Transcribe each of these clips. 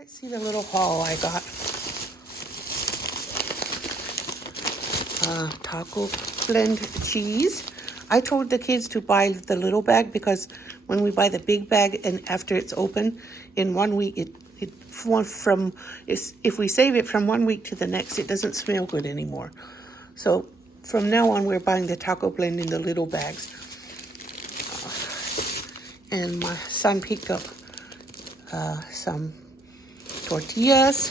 Let's see the little haul I got. Taco blend cheese. I told the kids to buy the little bag because when we buy the big bag and after it's open in 1 week, if we save it from 1 week to the next, it doesn't smell good anymore. So from now on, we're buying the taco blend in the little bags. And my son picked up some tortillas.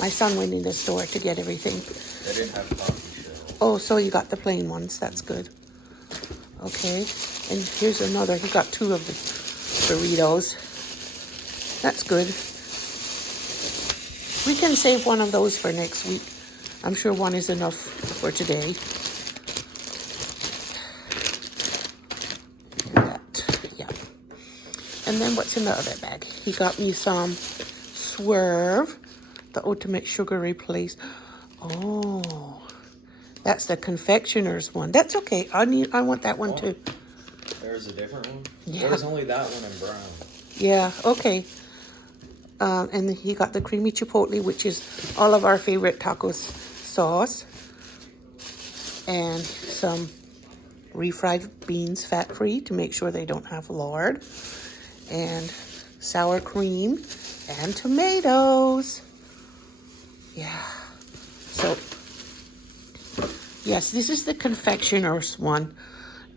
My son went in the store to get everything. They didn't have coffee shells. Oh, so you got the plain ones. That's good. Okay. And here's another. He got 2 of the burritos. That's good. We can save one of those for next week. I'm sure one is enough for today. Yeah. And then what's in the other bag? He got me some Swerve, the ultimate sugar replace. Oh, that's the confectioner's one. That's okay. I want that one too. There's a different one? Yeah. There's only that one in brown. Yeah, okay. And he got the creamy chipotle, which is all of our favorite tacos sauce. And some refried beans, fat-free, to make sure they don't have lard. And sour cream and tomatoes. Yeah. So, yes, this is the confectioner's one.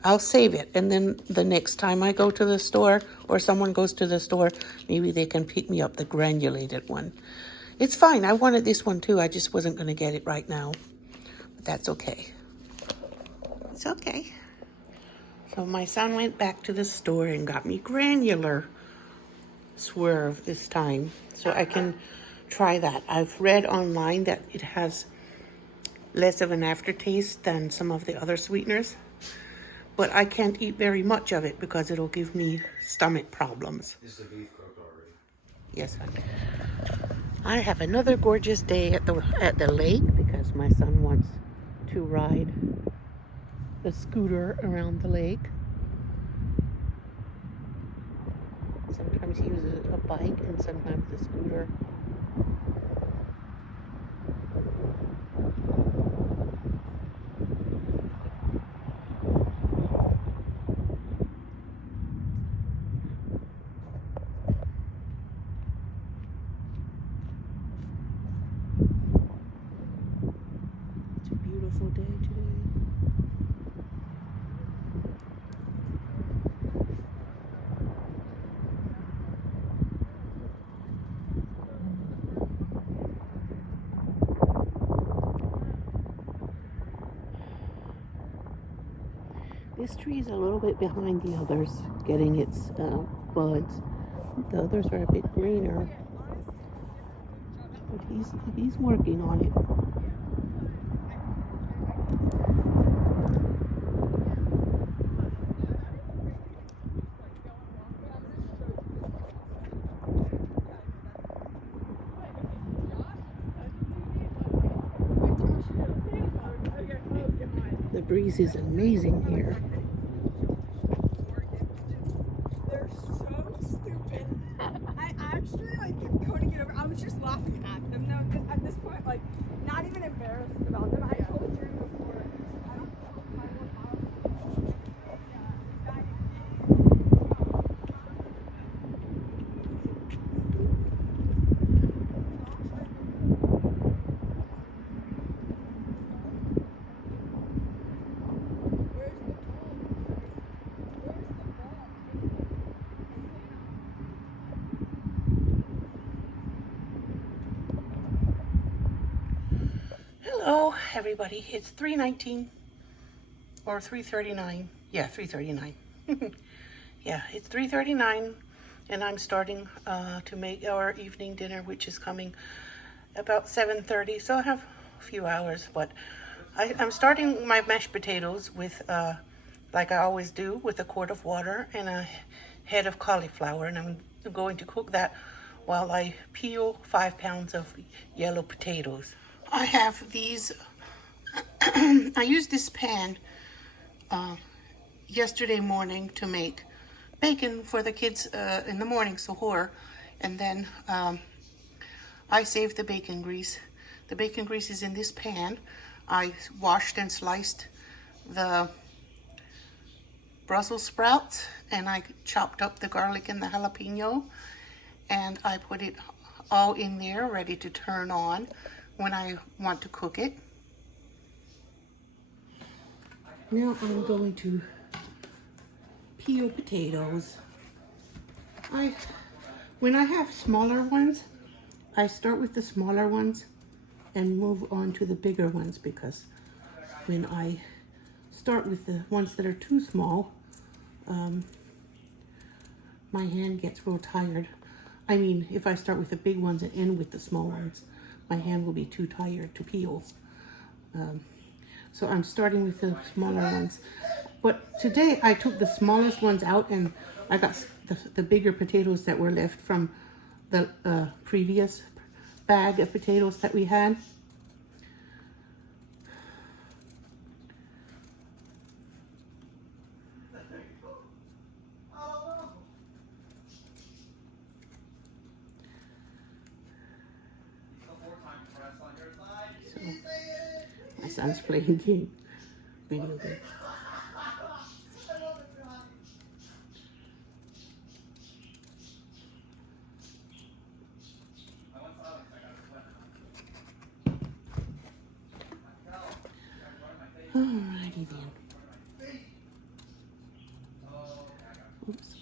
I'll save it, and then the next time I go to the store or someone goes to the store, maybe they can pick me up the granulated one. It's fine. I wanted this one too. I just wasn't going to get it right now. But that's okay. It's okay. So my son went back to the store and got me granular Swerve this time, so I can try that. I've read online that it has less of an aftertaste than some of the other sweeteners. But I can't eat very much of it because it'll give me stomach problems. Is the beef cooked already? Yes, honey. I have another gorgeous day at the lake because my son wants to ride the scooter around the lake. Sometimes he uses a bike and sometimes the scooter. Day today. This tree is a little bit behind the others, getting its buds. The others are a bit greener, but he's working on it. The breeze is amazing here. They're so stupid. I actually couldn't get over. I was just laughing at them though. Because at this point, not even embarrassed about them. I told you before. I don't know my own house. Hello, everybody. It's 3:19 or 3:39. Yeah, 3:39. Yeah, it's 3:39, and I'm starting to make our evening dinner, which is coming about 7:30. So I have a few hours, but I'm starting my mashed potatoes with, like I always do, with a quart of water and a head of cauliflower, and I'm going to cook that while I peel 5 pounds of yellow potatoes. I have these, I used this pan yesterday morning to make bacon for the kids in the morning, suhoor, and then I saved the bacon grease. The bacon grease is in this pan. I washed and sliced the Brussels sprouts, and I chopped up the garlic and the jalapeno, and I put it all in there ready to turn on when I want to cook it. Now I'm going to peel potatoes. When I have smaller ones, I start with the smaller ones and move on to the bigger ones, because when I start with the ones that are too small, my hand gets real tired. I mean, if I start with the big ones and end with the small ones, my hand will be too tired to peel. So I'm starting with the smaller ones. But today I took the smallest ones out, and I got the bigger potatoes that were left from the previous bag of potatoes that we had. My son's playing game, video game. Alrighty then. Oops.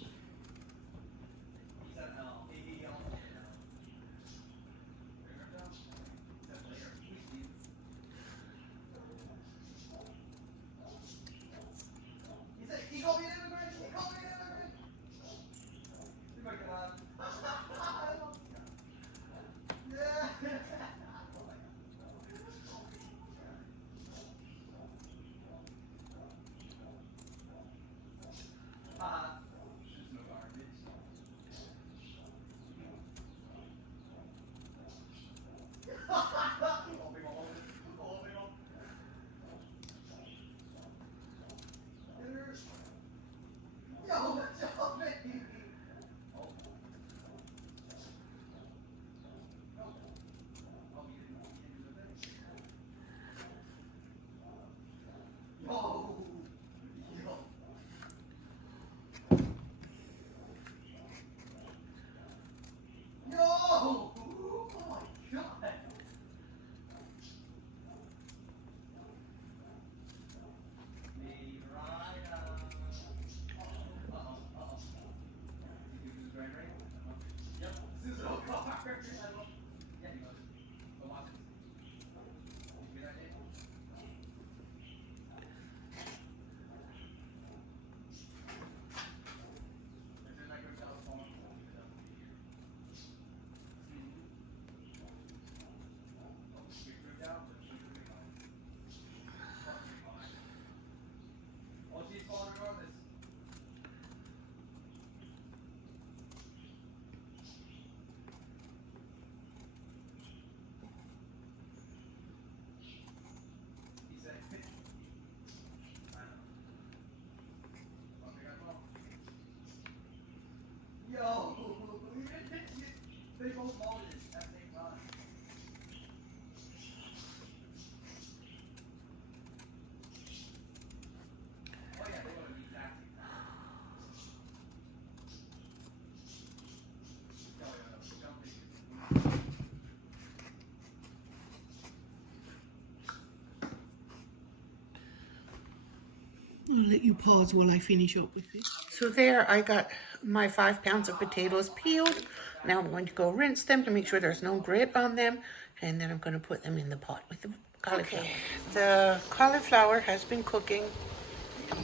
I'll let you pause while I finish up with it. So there, I got my 5 pounds of potatoes peeled. Now I'm going to go rinse them to make sure there's no grit on them. And then I'm going to put them in the pot with the cauliflower. Okay. The cauliflower has been cooking.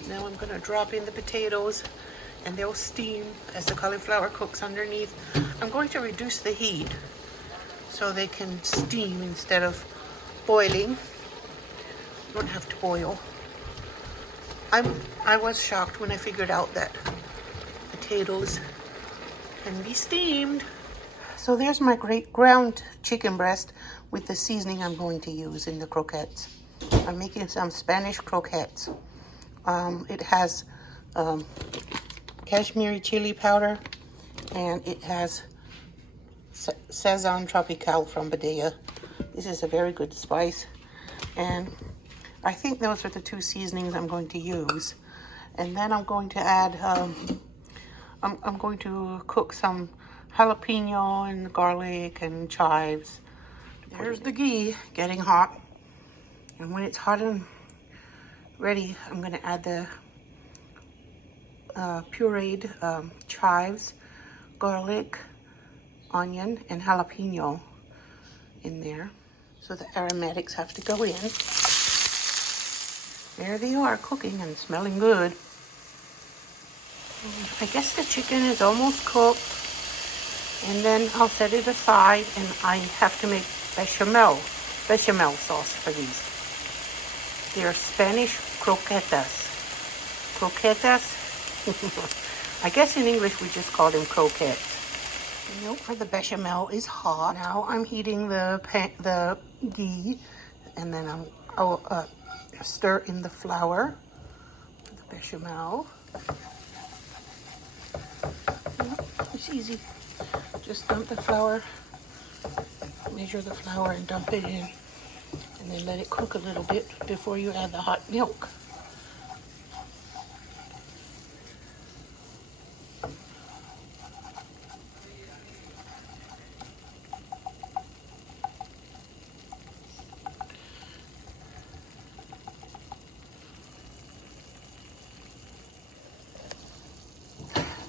Now I'm going to drop in the potatoes, and they'll steam as the cauliflower cooks underneath. I'm going to reduce the heat so they can steam instead of boiling. Don't have to boil. I was shocked when I figured out that potatoes can be steamed. So there's my great ground chicken breast with the seasoning I'm going to use in the croquettes. I'm making some Spanish croquettes. It has Kashmiri chili powder, and it has Sazon Tropical from Badea. This is a very good spice, and I think those are the two seasonings I'm going to use. And then I'm going to add, I'm going to cook some jalapeno and garlic and chives. There's the ghee getting hot, and when it's hot and ready, I'm going to add the pureed chives, garlic, onion, and jalapeno in there. So the aromatics have to go in. There they are, cooking and smelling good. I guess the chicken is almost cooked, and then I'll set it aside, and I have to make bechamel sauce for these. They're Spanish croquettes. Croquettes? I guess in English we just call them croquettes. The milk for the bechamel is hot. Now I'm heating the ghee, and then I'll stir in the flour for the bechamel. It's easy. Just dump the flour, measure the flour and dump it in, and then let it cook a little bit before you add the hot milk.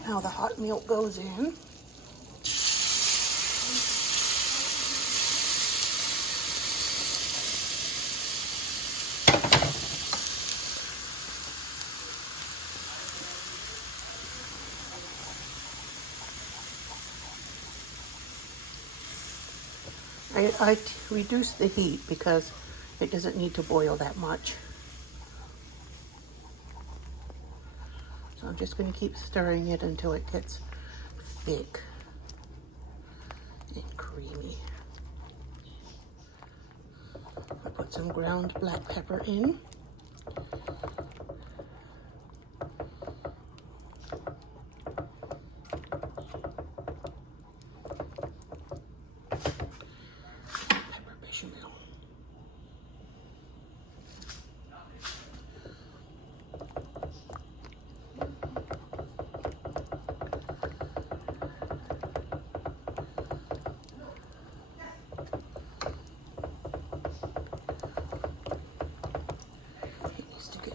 Now the hot milk goes in. I reduced the heat because it doesn't need to boil that much. So I'm just going to keep stirring it until it gets thick and creamy. I put some ground black pepper in. Pepper bechamel.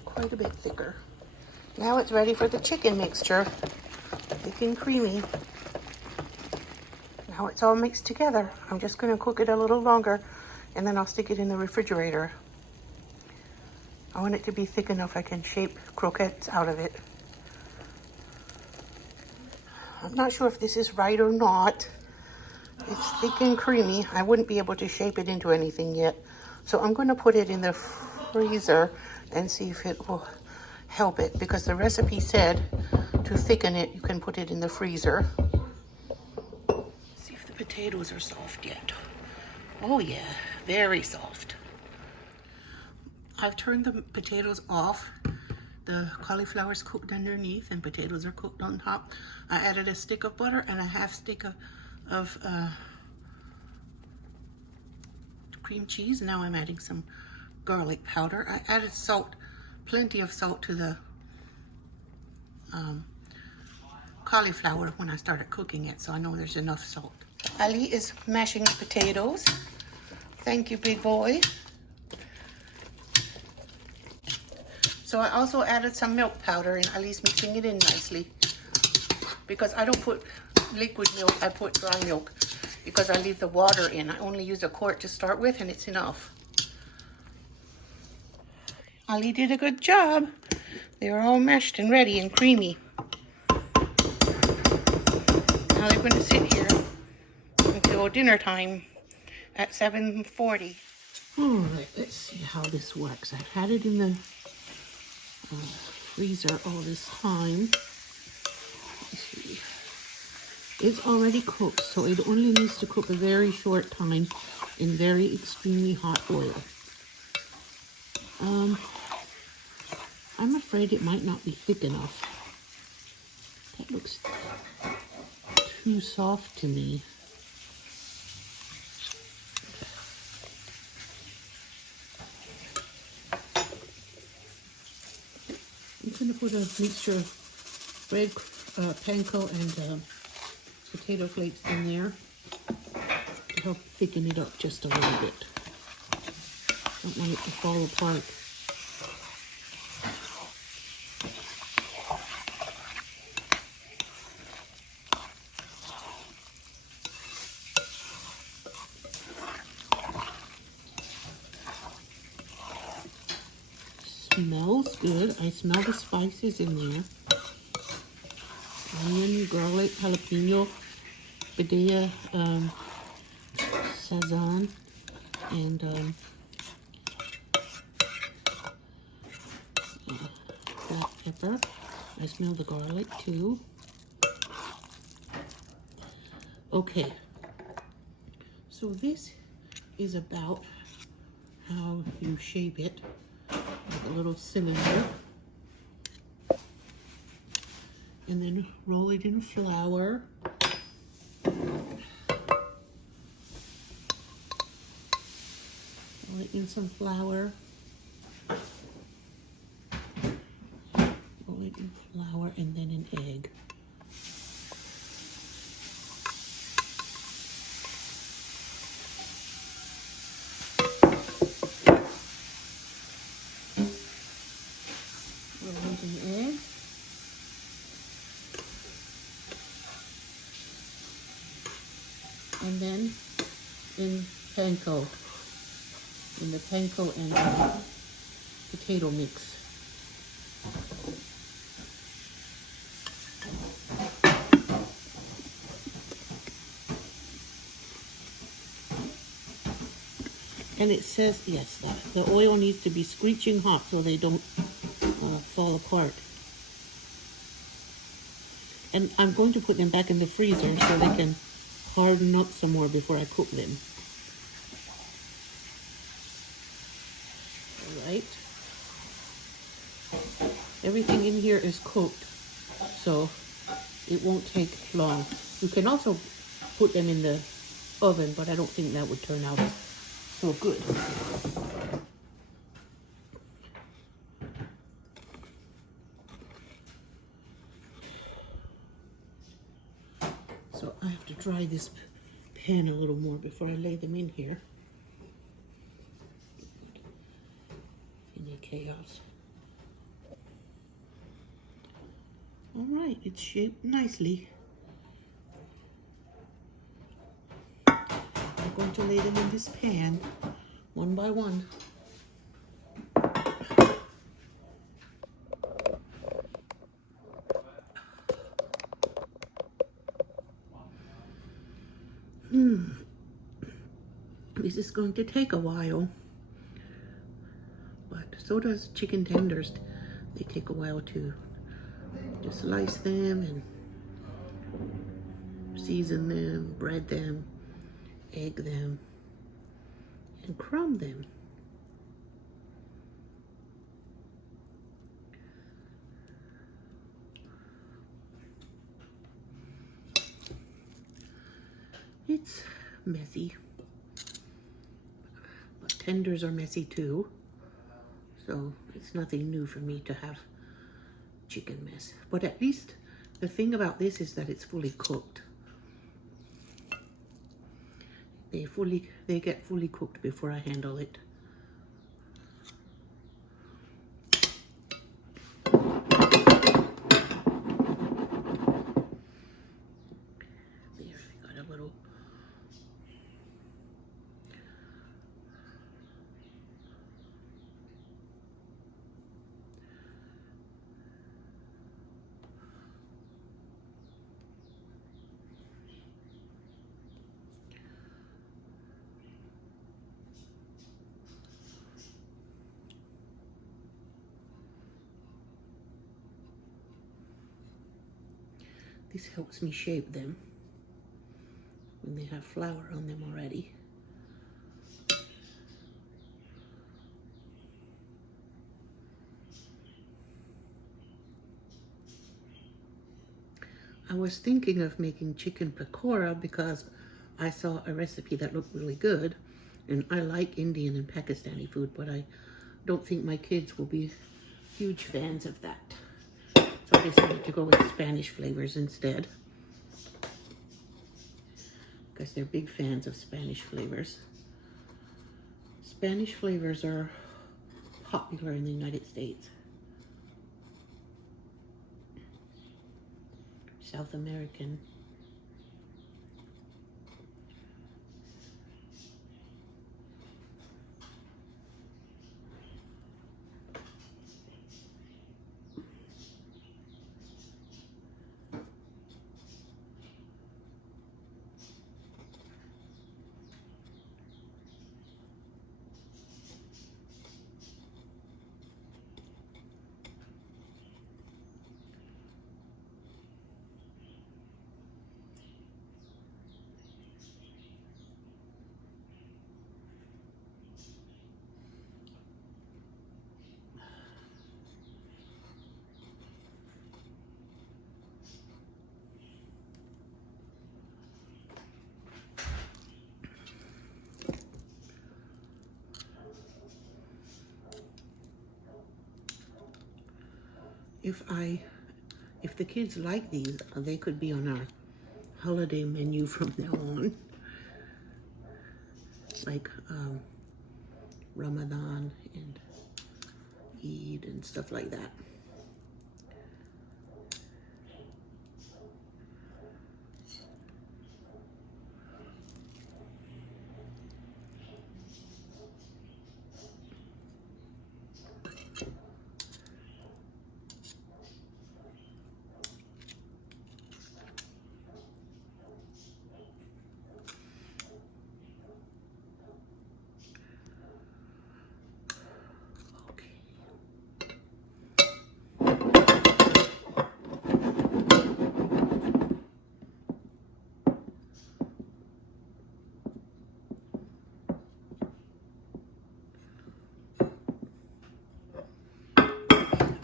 Quite a bit thicker. Now it's ready for the chicken mixture. Thick and creamy. Now it's all mixed together. I'm just going to cook it a little longer, and then I'll stick it in the refrigerator. I want it to be thick enough I can shape croquettes out of it. I'm not sure if this is right or not. It's thick and creamy. I wouldn't be able to shape it into anything yet. So I'm going to put it in the freezer and see if it will help it, because the recipe said to thicken it, you can put it in the freezer. See if the potatoes are soft yet. Oh yeah, very soft. I've turned the potatoes off. The cauliflower is cooked underneath and potatoes are cooked on top. I added a stick of butter and a half stick of cream cheese. Now I'm adding some garlic powder. I added salt, plenty of salt to the cauliflower when I started cooking it, so I know there's enough salt. Ali is mashing the potatoes. Thank you, big boy. So I also added some milk powder, and Ali's mixing it in nicely. Because I don't put liquid milk, I put dry milk, because I leave the water in. I only use a quart to start with, and it's enough. Ali did a good job. They were all mashed and ready and creamy. Now they're going to sit here until dinner time at 7:40. All right, let's see how this works. I've had it in the freezer all this time. Let's see. It's already cooked, so it only needs to cook a very short time in very extremely hot oil. I'm afraid it might not be thick enough. Looks too soft to me. I'm going to put a mixture of red panko and potato flakes in there to help thicken it up just a little bit. Don't want it to fall apart. Smells good. I smell the spices in there. Onion, garlic, jalapeno, padilla, sazon, and black pepper. I smell the garlic too. Okay, so this is about how you shape it, like a little cylinder, and then roll it in flour. Roll it in some flour. Roll it in flour and then an egg. Roll it in egg. And then in panko, in the panko and potato mix. And it says, yes, the oil needs to be screeching hot so they don't fall apart. And I'm going to put them back in the freezer so they can harden up some more before I cook them. All right. Everything in here is cooked, so it won't take long. You can also put them in the oven, but I don't think that would turn out so good. So I have to dry this pan a little more before I lay them in here. Any chaos. All right, it's shaped nicely. I'm going to lay them in this pan, one by one. This is going to take a while, but so does chicken tenders. They take a while to slice them and season them, bread them, egg them, and crumb them. It's messy, but tenders are messy too, so it's nothing new for me to have chicken mess. But at least the thing about this is that it's fully cooked. They get fully cooked before I handle it. There, I got a little. This helps me shape them when they have flour on them already. I was thinking of making chicken pakora because I saw a recipe that looked really good. And I like Indian and Pakistani food, but I don't think my kids will be huge fans of that. So I decided to go with Spanish flavors instead, because they're big fans of Spanish flavors. Spanish flavors are popular in the United States. South American. If the kids like these, they could be on our holiday menu from now on, like Ramadan and Eid and stuff like that.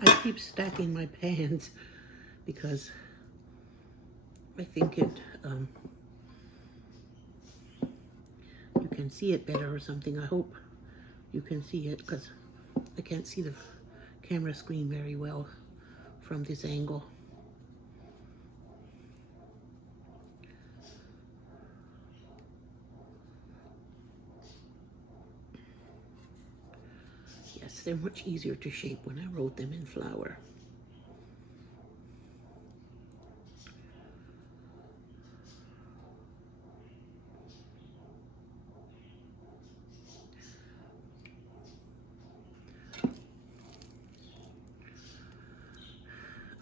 I keep stacking my pans because I think you can see it better or something. I hope you can see it because I can't see the camera screen very well from this angle. Yes, they're much easier to shape when I wrote them in flour.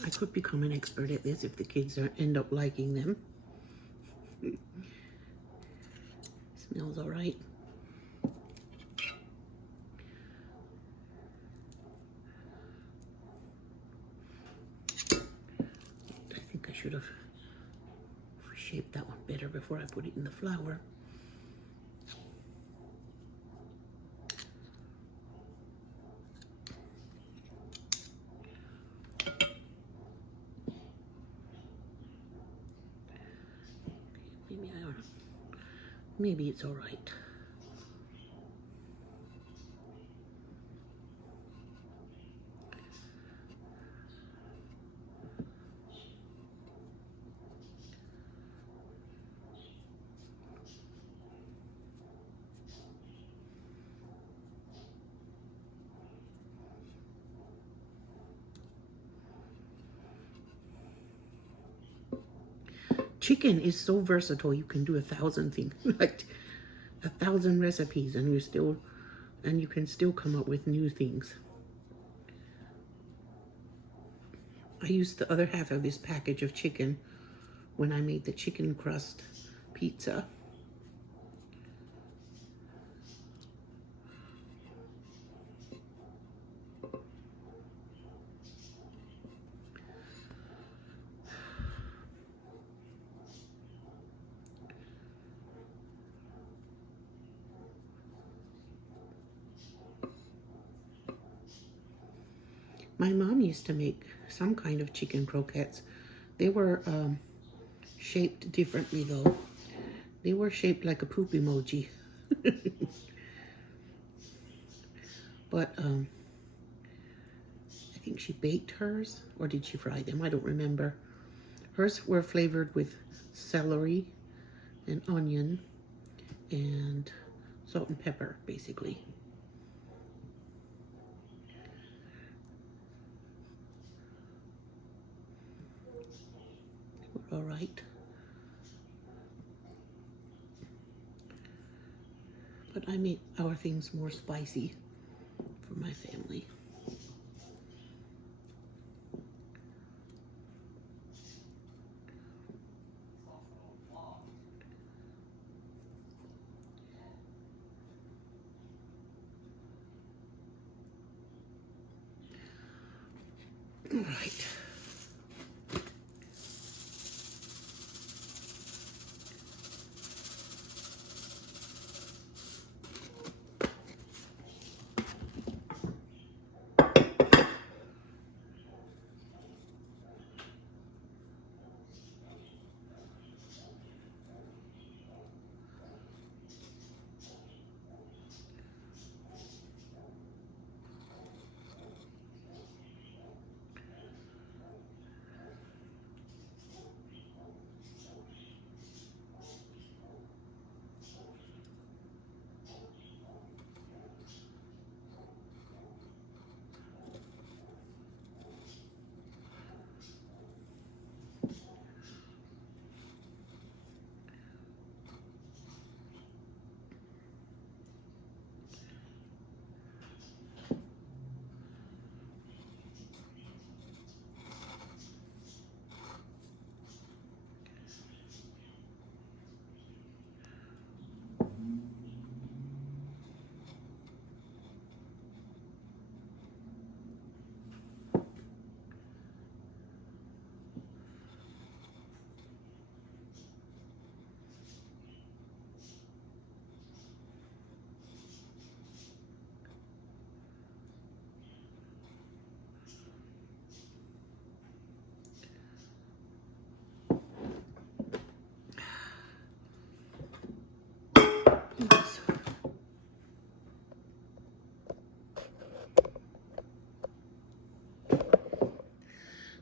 I could become an expert at this if the kids end up liking them. Smells all right. I think I should have shaped that one better before I put it in the flour. Maybe it's all right. Chicken is so versatile. You can do 1,000 things, like 1,000 recipes, and you can still come up with new things. I used the other half of this package of chicken when I made the chicken crust pizza. My mom used to make some kind of chicken croquettes. They were shaped differently though. They were shaped like a poop emoji. But I think she baked hers, or did she fry them? I don't remember. Hers were flavored with celery and onion and salt and pepper, basically. All right. But I make our things more spicy for my family. All right.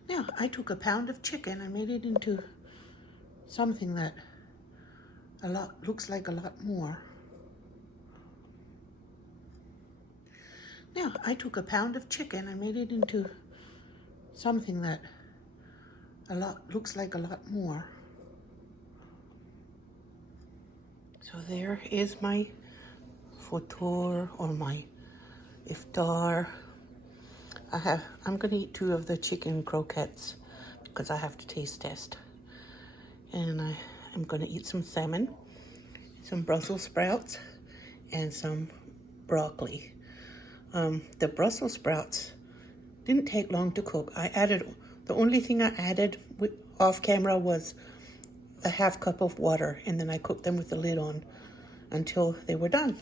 Now, I took a pound of chicken. I made it into something that looks like a lot more. Now, I took a pound of chicken. I made it into something that looks like a lot more. So there is my futur or my iftar. I'm gonna eat 2 of the chicken croquettes because I have to taste test. And I'm gonna eat some salmon, some Brussels sprouts, and some broccoli. The Brussels sprouts didn't take long to cook. The only thing I added off camera was a 1/2 cup of water, and then I cooked them with the lid on until they were done.